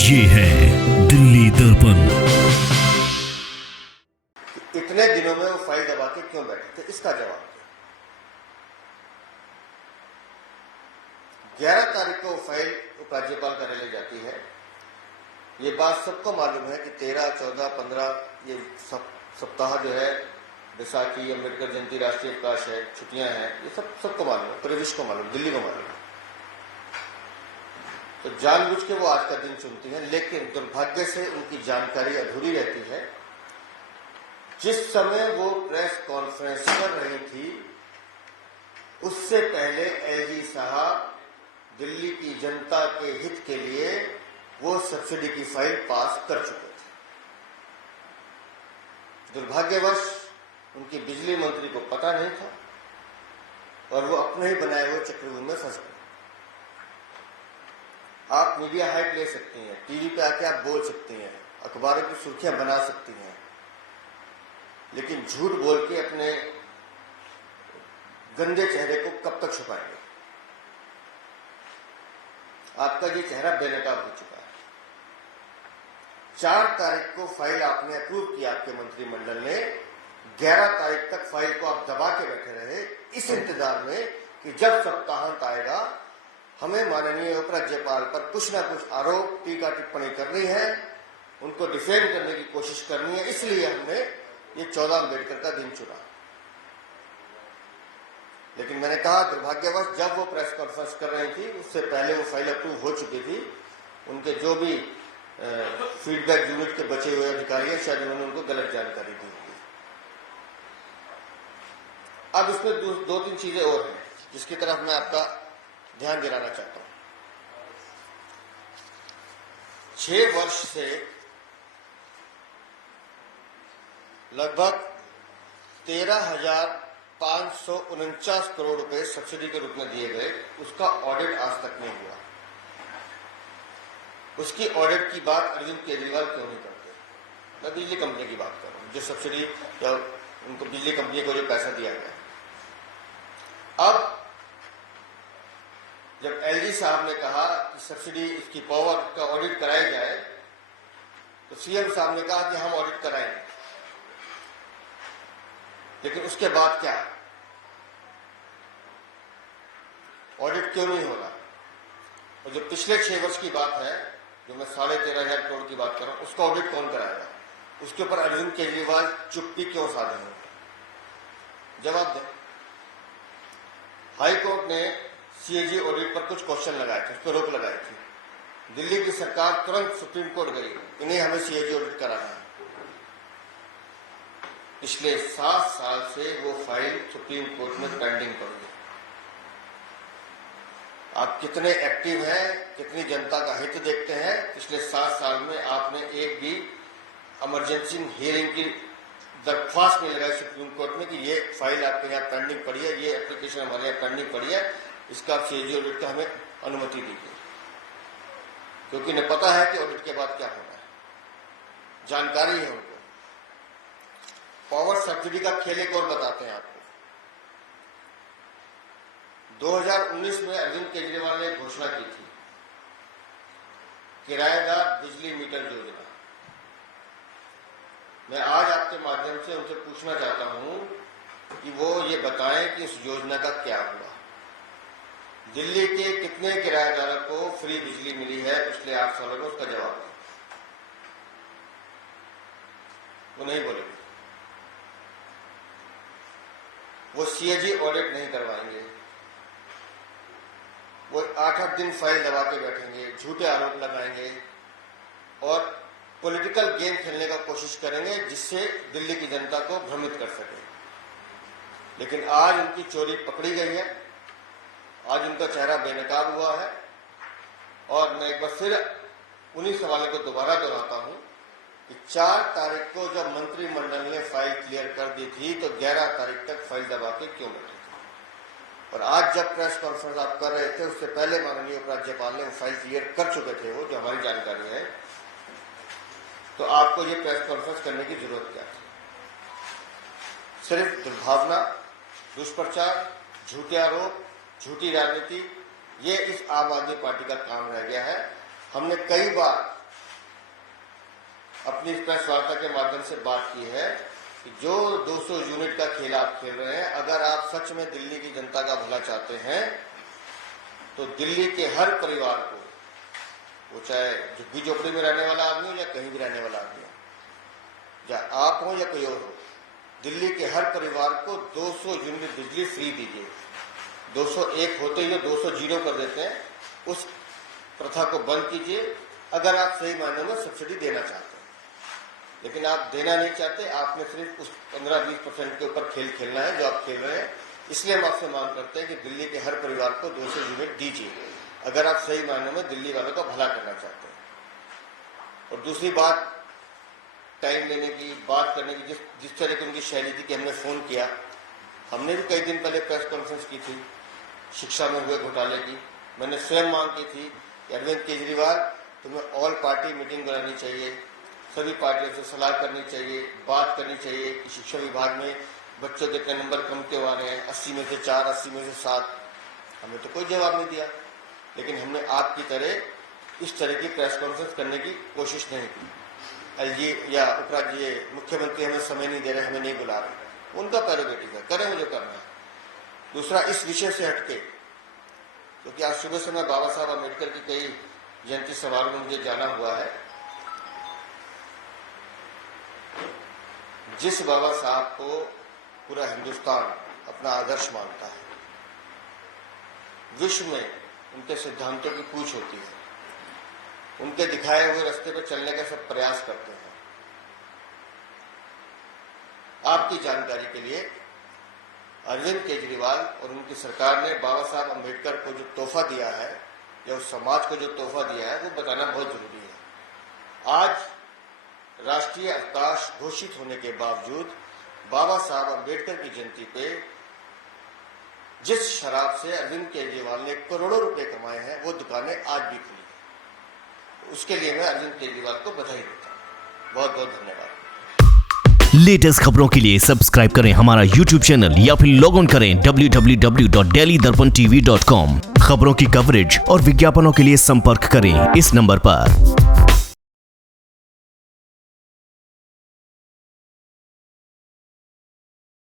ये है दिल्ली दर्पण। इतने दिनों में वो फाइल दबा के क्यों बैठे थे, इसका जवाब दे। 11 तारीख को फाइल उपराज्यपाल कार्यालय जाती है। ये बात सबको मालूम है कि 13, 14, 15 ये सप्ताह जो है, बैसाखी, अम्बेडकर जयंती, राष्ट्रीय अवकाश है, छुट्टियां हैं, ये सबको मालूम है, परिवेश को मालूम, दिल्ली को मालूम है। तो जानबूझ के वो आज का दिन चुनती हैं, लेकिन दुर्भाग्य से उनकी जानकारी अधूरी रहती है। जिस समय वो प्रेस कॉन्फ्रेंस कर रही थी, उससे पहले एलजी साहब दिल्ली की जनता के हित के लिए वो सब्सिडी की फाइल पास कर चुके थे। दुर्भाग्यवश उनकी बिजली मंत्री को पता नहीं था और वो अपने ही बनाए हुए चक्रव्यूह में फंस गए। आप मीडिया हाइट ले सकती हैं, टीवी पे आके आप बोल सकती हैं, अखबारों की सुर्खियां बना सकती हैं, लेकिन झूठ बोल के अपने गंदे चेहरे को कब तक छुपाएंगे? आपका ये चेहरा बेनकाब हो चुका है। 4 तारीख को फाइल आपने अप्रूव किया, आपके मंत्रिमंडल ने। 11 तारीख तक फाइल को आप दबा के बैठे रहे, इस इंतजार में कि जब सप्ताहांत आएगा हमें माननीय उपराज्यपाल पर कुछ ना कुछ आरोप, टीका टिप्पणी करनी है, उनको डिफेम करने की कोशिश करनी है। इसलिए हमने ये 14 अम्बेडकर का दिन चुना। लेकिन मैंने कहा, दुर्भाग्यवश जब वो प्रेस कॉन्फ्रेंस कर रही थी, उससे पहले वो फाइल अप्रूव हो चुकी थी। उनके जो भी फीडबैक यूनिट के बचे हुए अधिकारी हैं, शायद उन्होंने उनको गलत जानकारी दी थी। अब इसमें 2-3 चीजें और हैं जिसकी तरफ मैं आपका ध्यान दिलाना चाहता हूं। 6 वर्ष से लगभग 13,549 करोड़ रुपए सब्सिडी के रूप में दिए गए, उसका ऑडिट आज तक नहीं हुआ। उसकी ऑडिट की बात अरविंद केजरीवाल क्यों नहीं करते? मैं बिजली कंपनी की बात कर रहा हूं, जो सब्सिडी या उनको बिजली कंपनी को जो पैसा दिया गया। अब जब एलजी साहब ने कहा कि सब्सिडी, इसकी पावर का ऑडिट कराई जाए, तो सीएम साहब ने कहा कि हम ऑडिट कराएंगे। लेकिन उसके बाद क्या, ऑडिट क्यों नहीं हो रहा? और जो पिछले 6 वर्ष की बात है, जो मैं 13,500 करोड़ की बात कर रहा हूं, उसका ऑडिट कौन कराएगा? उसके ऊपर अरविंद केजरीवाल चुप्पी क्यों साधे हैं? जवाब दें। हाई कोर्ट ने सीएजी ऑडिट पर कुछ क्वेश्चन लगाए थे, उस पर रोक लगाई थी। दिल्ली की सरकार तुरंत सुप्रीम कोर्ट गई, इन्हें हमें सीएजी ऑडिट कराना है। पिछले 7 साल से वो फाइल सुप्रीम कोर्ट में पेंडिंग पड़ी है। आप कितने एक्टिव हैं, कितनी जनता का हित देखते हैं? पिछले 7 साल में आपने एक भी इमरजेंसी हियरिंग की दरख्वास्त नहीं लगाई सुप्रीम कोर्ट में कि ये फाइल आपके यहाँ पेंडिंग पड़ी है, ये एप्लीकेशन हमारे यहाँ पेंडिंग पड़ी है, इसका आप सीएजी ऑडिट का हमें अनुमति दीजिए। क्योंकि इन्हें पता है कि ऑडिट के बाद क्या होना है, जानकारी है उनको। पावर सब्सिडी का खेल एक और बताते हैं आपको। 2019 में अरविंद केजरीवाल ने घोषणा की थी, किराएदार बिजली मीटर योजना। मैं आज आपके माध्यम से उनसे पूछना चाहता हूं कि वो ये बताएं कि इस योजना का क्या हुआ। दिल्ली के कितने किराएदारों को फ्री बिजली मिली है पिछले 8 सालों में? उसका जवाब दें। वो नहीं बोलेंगे, वो सीएजी ऑडिट नहीं करवाएंगे, वो 8-8 दिन फाइल दबा के बैठेंगे, झूठे आरोप लगाएंगे और पॉलिटिकल गेम खेलने का कोशिश करेंगे, जिससे दिल्ली की जनता को भ्रमित कर सके। लेकिन आज उनकी चोरी पकड़ी गई है, आज उनका चेहरा बेनकाब हुआ है। और मैं एक बार फिर उन्हीं सवालों को दोबारा दोहराता हूं कि 4 तारीख को जब मंत्रिमंडल ने फाइल क्लियर कर दी थी, तो 11 तारीख तक फाइल दबा के क्यों बैठे थे? और आज जब प्रेस कॉन्फ्रेंस आप कर रहे थे, उससे पहले माननीय उपराज्यपाल ने फाइल क्लियर कर चुके थे, वो जो हमारी जानकारी है, तो आपको ये प्रेस कॉन्फ्रेंस करने की जरूरत क्या थी? सिर्फ दुर्भावना, दुष्प्रचार, झूठे आरोप, झूठी राजनीति, ये इस आम आदमी पार्टी का काम रह गया है। हमने कई बार अपनी इस प्रेस वार्ता के माध्यम से बात की है कि जो 200 यूनिट का खेल आप खेल रहे हैं, अगर आप सच में दिल्ली की जनता का भला चाहते हैं तो दिल्ली के हर परिवार को, वो चाहे झुग्गी झोपड़ी में रहने वाला आदमी हो या कहीं भी रहने वाला आदमी हो, या आप हो या कोई और हो, दिल्ली के हर परिवार को 200 यूनिट बिजली फ्री दीजिए। 201 होते ही 200 जीरो कर देते हैं, उस प्रथा को बंद कीजिए अगर आप सही मायनों में सब्सिडी देना चाहते हैं। लेकिन आप देना नहीं चाहते, आपने सिर्फ उस 15-20% के ऊपर खेल खेलना है जो आप खेल रहे हैं। इसलिए हम आपसे मांग करते हैं कि दिल्ली के हर परिवार को 200 यूनिट दीजिए अगर आप सही मायनों में दिल्ली वालों का भला करना चाहते हैं। और दूसरी बात, टाइम लेने की, बात करने की जिस तरह की उनकी शैली थी कि हमने फ़ोन किया, हमने भी कई दिन पहले प्रेस कॉन्फ्रेंस की थी शिक्षा में हुए घोटाले की। मैंने स्वयं मांग की थी कि अरविंद केजरीवाल, तुम्हें ऑल पार्टी मीटिंग बुलानी चाहिए, सभी पार्टियों से सलाह करनी चाहिए, बात करनी चाहिए कि शिक्षा विभाग में बच्चों के इतने नंबर कम क्यों आ रहे हैं, 80 में से 4, 80 में से 7। हमने तो कोई जवाब नहीं दिया, लेकिन हमने आपकी तरह इस तरह की प्रेस कॉन्फ्रेंस करने की कोशिश नहीं की। एलजी या उपराज्य मुख्यमंत्री हमें समय नहीं दे रहे, हमें नहीं बुला रहे, उनका प्रेरोगेटिव है, करें मुझे करना है। दूसरा, इस विषय से हटके, क्योंकि आज सुबह से मैं बाबा साहब अम्बेडकर की कई जयंती समारोह में मुझे जाना हुआ है। जिस बाबा साहब को पूरा हिंदुस्तान अपना आदर्श मानता है, विश्व में उनके सिद्धांतों की पूछ होती है, उनके दिखाए हुए रास्ते पर चलने का सब प्रयास करते हैं। आपकी जानकारी के लिए, अरविंद केजरीवाल और उनकी सरकार ने बाबा साहब अम्बेडकर को जो तोहफा दिया है या उस समाज को जो तोहफा दिया है, वो बताना बहुत जरूरी है। आज राष्ट्रीय अवकाश घोषित होने के बावजूद बाबा साहब अम्बेडकर की जयंती पे जिस शराब से अरविंद केजरीवाल ने करोड़ों रुपए कमाए हैं, वो दुकानें आज भी खुली हैं। उसके लिए मैं अरविंद केजरीवाल को बधाई देता हूँ। बहुत बहुत धन्यवाद। लेटेस्ट खबरों के लिए सब्सक्राइब करें हमारा YouTube चैनल या फिर लॉग ऑन करें www.delhidarpantv.com। खबरों की कवरेज और विज्ञापनों के लिए संपर्क करें इस नंबर पर।